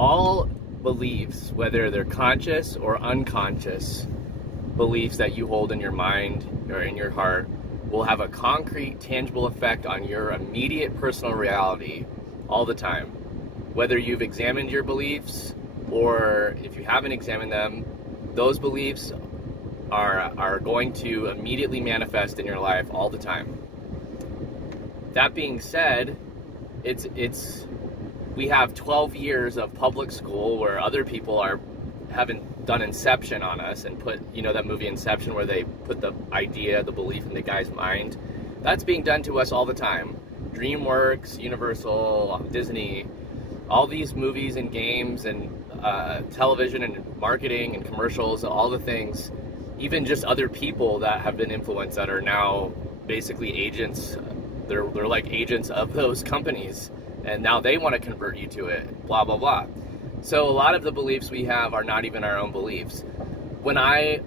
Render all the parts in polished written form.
all beliefs, whether they're conscious or unconscious beliefs that you hold in your mind or in your heart, will have a concrete, tangible effect on your immediate personal reality all the time. Whether you've examined your beliefs or if you haven't examined them, those beliefs are going to immediately manifest in your life all the time. That being said, we have 12 years of public school where other people haven't done Inception on us and put, that movie Inception where they put the idea, the belief in the guy's mind. That's being done to us all the time. DreamWorks, Universal, Disney, all these movies and games and television and marketing and commercials, all the things, even just other people that have been influenced that are now basically agents. They're like agents of those companies, and now they want to convert you to it, blah, blah, blah. So a lot of the beliefs we have are not even our own beliefs. When I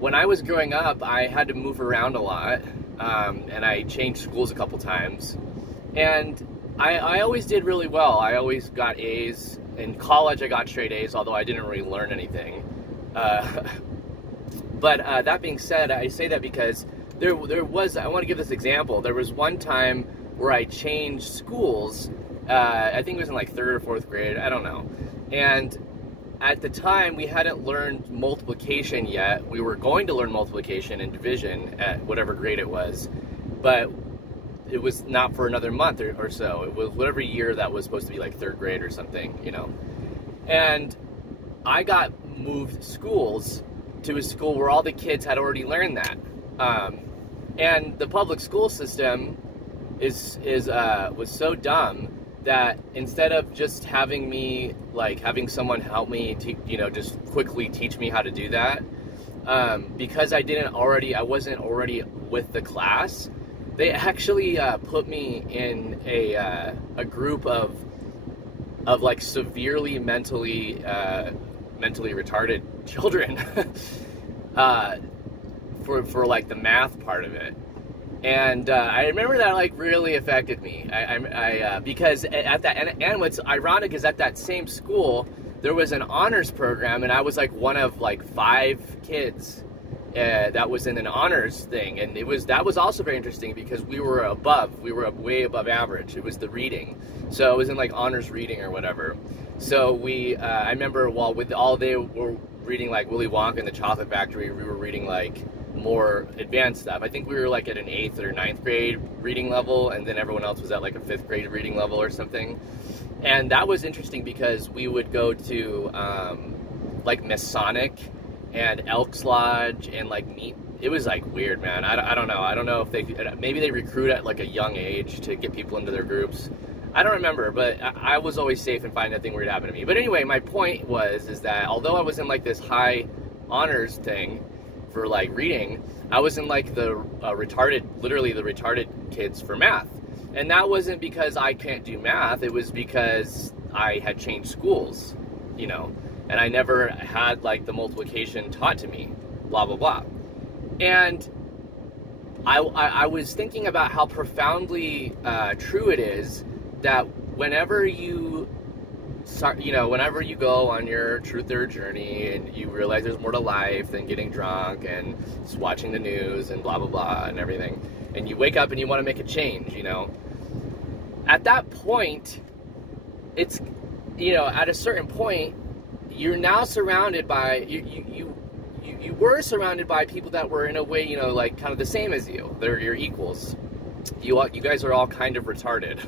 was growing up, I had to move around a lot, and I changed schools a couple times, and I always did really well. I always got A's. In college, I got straight A's, although I didn't really learn anything. But that being said, I say that because I want to give this example. There was one time where I changed schools. I think it was in like 3rd or 4th grade. I don't know. And at the time, we hadn't learned multiplication yet. We were going to learn multiplication and division at whatever grade it was. But it was not for another month or so. It was whatever year that was supposed to be like 3rd grade or something, And I got moved schools to a school where all the kids had already learned that. And the public school system was so dumb that instead of just having someone help me to, just quickly teach me how to do that, because I wasn't already with the class, they actually put me in a group of like severely mentally retarded children for like the math part of it. And I remember that like really affected me. Because at that, and what's ironic is at that same school there was an honors program, and I was like one of like 5 kids that was in an honors thing, and that was also very interesting because we were way above average. It was the reading, so it was in like honors reading or whatever. So I remember while they were reading like Willy Wonka and the Chocolate Factory, we were reading like more advanced stuff. I think we were like at an 8th or 9th grade reading level, and then everyone else was at like a 5th grade reading level or something. And that was interesting because we would go to like Masonic and Elks Lodge and like meet. It was like weird, man. I don't know. I don't know if maybe they recruit at like a young age to get people into their groups. I don't remember, but I was always safe and finding nothing weird happen to me. But anyway, my point is that although I was in like this high honors thing for like reading, I was in like the retarded kids for math. And that wasn't because I can't do math. It was because I had changed schools, and I never had like the multiplication taught to me, blah, blah, blah. And I was thinking about how profoundly true it is that whenever you go on your truth or journey and you realize there's more to life than getting drunk and just watching the news and blah, blah, blah and everything, and you wake up and you want to make a change, at that point, it's, at a certain point, you're now surrounded by, you were surrounded by people that were in a way, like kind of the same as you. They're your equals. You guys are all kind of retarded,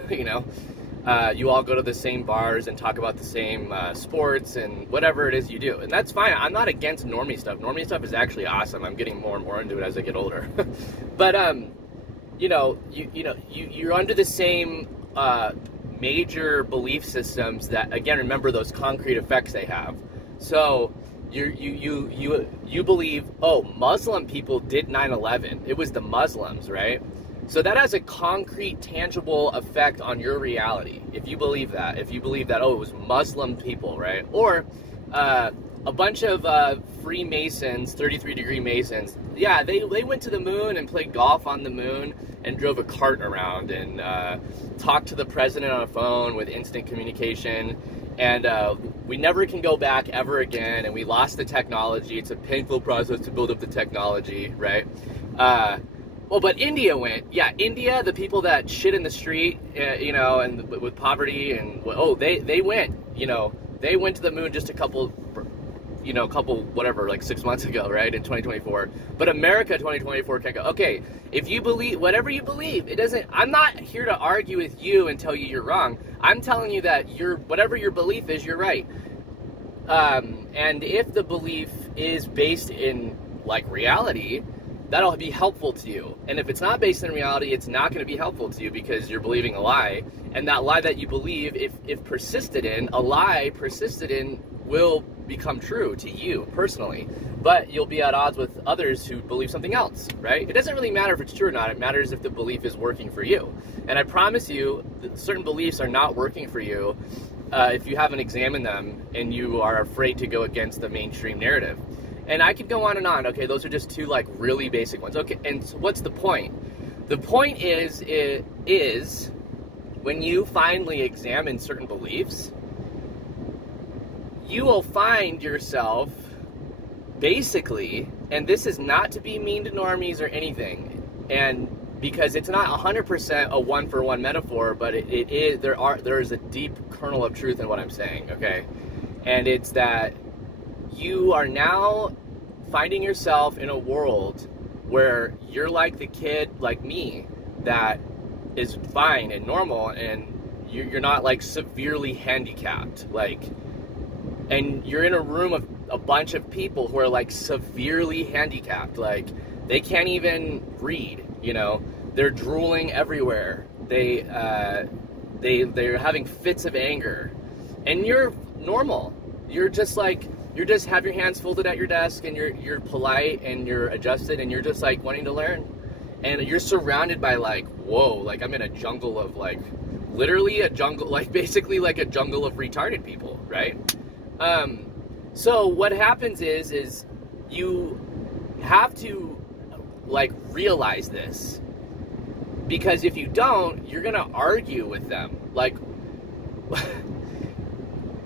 you all go to the same bars and talk about the same sports and whatever it is you do. And that's fine. I'm not against normie stuff. Normie stuff is actually awesome. I'm getting more and more into it as I get older. But, you're under the same major belief systems that, again, remember those concrete effects they have. So you believe, Muslim people did 9/11. It was the Muslims, right? So that has a concrete, tangible effect on your reality. If you believe that, it was Muslim people, right? Or a bunch of Freemasons, 33-degree Masons, yeah, they went to the moon and played golf on the moon and drove a cart around and talked to the president on a phone with instant communication. And we never can go back ever again, and we lost the technology. It's a painful process to build up the technology, right? Well, but India went. Yeah, India, the people that shit in the street, you know, and with poverty, and, oh, they went, you know, they went to the moon just a couple, whatever, like 6 months ago, right, in 2024. But America 2024 can't go. Okay, if you believe, whatever you believe, it doesn't, I'm not here to argue with you and tell you you're wrong. I'm telling you that whatever your belief is, you're right. And if the belief is based in, like, reality, that'll be helpful to you. And if it's not based in reality, it's not going to be helpful to you because you're believing a lie. And that lie that you believe, if persisted in, a lie persisted in will become true to you personally. But you'll be at odds with others who believe something else, right? It doesn't really matter if it's true or not. It matters if the belief is working for you. And I promise you, that certain beliefs are not working for you if you haven't examined them and you are afraid to go against the mainstream narrative. And I could go on and on. Okay, those are just two, like, really basic ones. Okay, and so what's the point? The point is when you finally examine certain beliefs, you will find yourself basically, and this is not to be mean to normies or anything, and because it's not 100% a one-for-one metaphor, but it is, there is a deep kernel of truth in what I'm saying, okay? And it's that you are now finding yourself in a world where you're like the kid, like me, that is fine and normal, and you're not, like, severely handicapped, like, and you're in a room of a bunch of people who are, like, severely handicapped, like, they can't even read, you know, they're drooling everywhere, they're having fits of anger, and you're normal, you're just like, you just have your hands folded at your desk, and you're polite, and you're adjusted, and you're just, like, wanting to learn. And you're surrounded by, like, whoa, like, I'm in a jungle of, like, literally a jungle, like, basically like a jungle of retarded people, right? So what happens is you have to, like, realize this. Because if you don't, you're gonna argue with them. Like,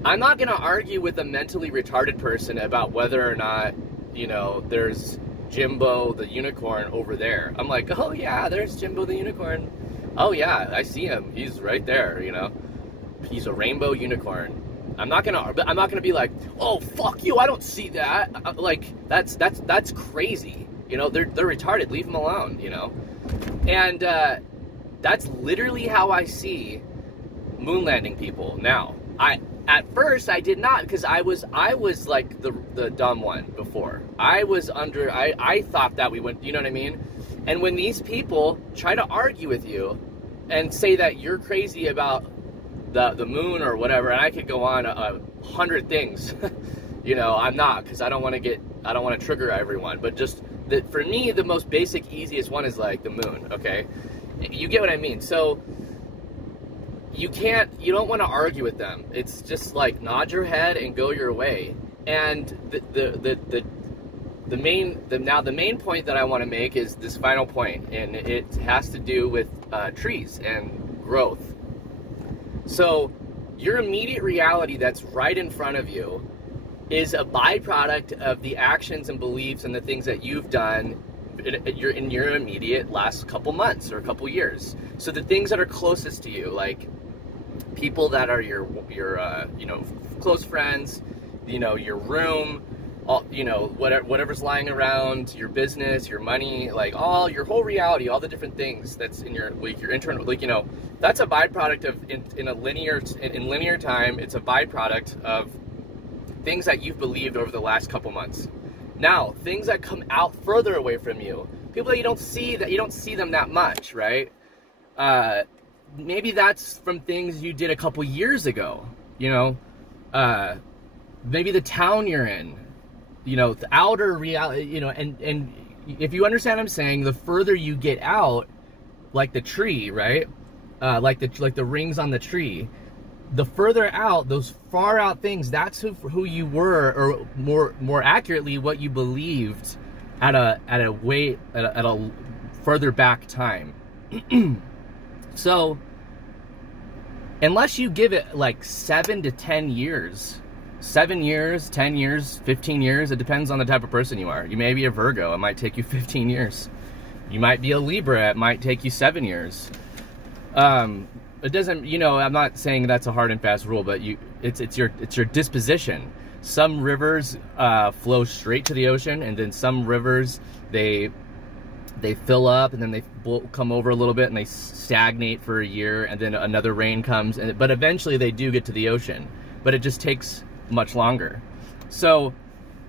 I'm not going to argue with a mentally retarded person about whether or not, you know, there's Jimbo the unicorn over there. I'm like, oh yeah, there's Jimbo the unicorn. Oh yeah, I see him. He's right there, you know. He's a rainbow unicorn. I'm not gonna be like, oh fuck you, I don't see that. Like, that's crazy. You know, they're retarded. Leave them alone, you know. And that's literally how I see moon landing people now. At first, I did not, because I was like the dumb one before. I thought that we went, you know what I mean? And when these people try to argue with you and say that you're crazy about the moon or whatever, and I could go on 100 things, you know, I'm not, because I don't want to trigger everyone. But just for me, the most basic, easiest one is like the moon. Okay, you get what I mean? So. You don't want to argue with them. It's just like nod your head and go your way. And the main point that I want to make is this final point, and it has to do with trees and growth. So your immediate reality that's right in front of you is a byproduct of the actions and beliefs and the things that you've done in your immediate last couple months or a couple years. So the things that are closest to you, like people that are your you know, close friends, you know, your room, all, you know, whatever's lying around, your business, your money, like all your whole reality, all the different things that's in your, like, your internal, like, you know, that's a byproduct of in linear time. It's a byproduct of things that you've believed over the last couple months. Now, things that come out further away from you, people that you don't see them that much, right? Maybe that's from things you did a couple years ago, you know, maybe the town you're in, you know, the outer reality, you know, and if you understand what I'm saying, the further you get out, like the tree, right? Like the rings on the tree, the further out, those far out things, that's who you were, or more accurately, what you believed at a further back time. So unless you give it like 7 to 10 years, 7 years, 10 years, 15 years, it depends on the type of person you are. You may be a Virgo, it might take you 15 years. You might be a Libra, it might take you 7 years. It doesn't, you know, I'm not saying that's a hard and fast rule, but it's your disposition. Some rivers flow straight to the ocean, and then some rivers they fill up, and then they come over a little bit, and they stagnate for a year, and then another rain comes, but eventually they do get to the ocean, but it just takes much longer. So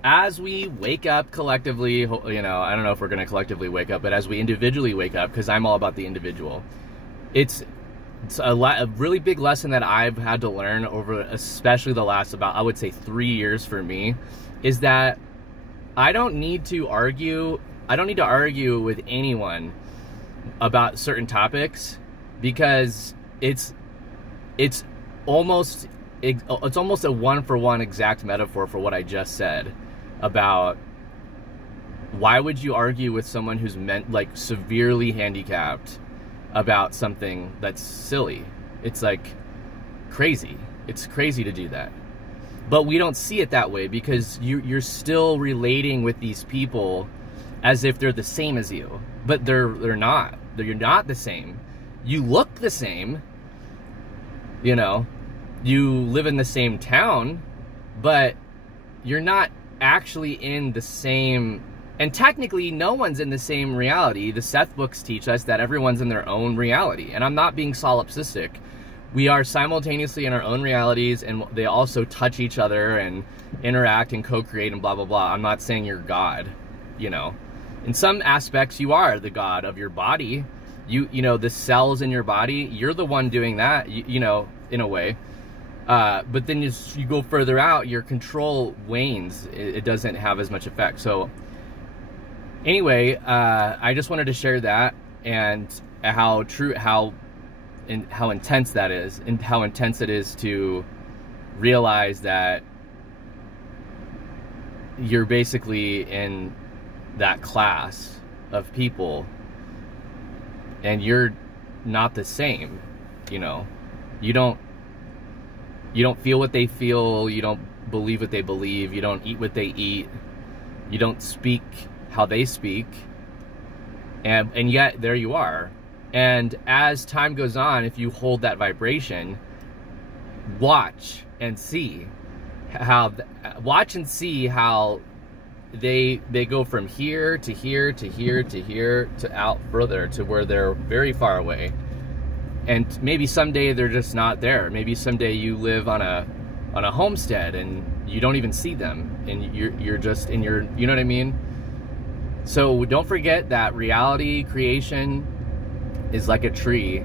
as we wake up collectively, you know, I don't know if we're going to collectively wake up, but as we individually wake up, because I'm all about the individual, it's a really big lesson that I've had to learn over especially the last about, I would say, 3 years for me, is that I don't need to argue with anyone about certain topics, because it's almost a 1-for-1 exact metaphor for what I just said about why would you argue with someone who's like severely handicapped about something that's silly. It's like crazy. It's crazy to do that. But we don't see it that way, because you're still relating with these people as if they're the same as you, but they're not. You're not the same. You look the same, you know, you live in the same town, but you're not actually in the same, and technically no one's in the same reality. The Seth books teach us that everyone's in their own reality, and I'm not being solipsistic. We are simultaneously in our own realities, and they also touch each other and interact and co-create and blah blah blah. I'm not saying you're God, you know. In some aspects you are the God of your body. You know, the cells in your body, you're the one doing that, you know, in a way. But then you go further out, your control wanes. It doesn't have as much effect. So anyway, I just wanted to share that, and how intense that is, and how intense it is to realize that you're basically in that class of people, and you're not the same. You know, you don't feel what they feel, you don't believe what they believe, you don't eat what they eat, you don't speak how they speak, and yet there you are. And as time goes on, if you hold that vibration, watch and see how they go from here to here to here to here to out further to where they're very far away. And maybe someday they're just not there. Maybe someday you live on a homestead and you don't even see them, and you're just in your, you know what I mean? So don't forget that reality creation is like a tree.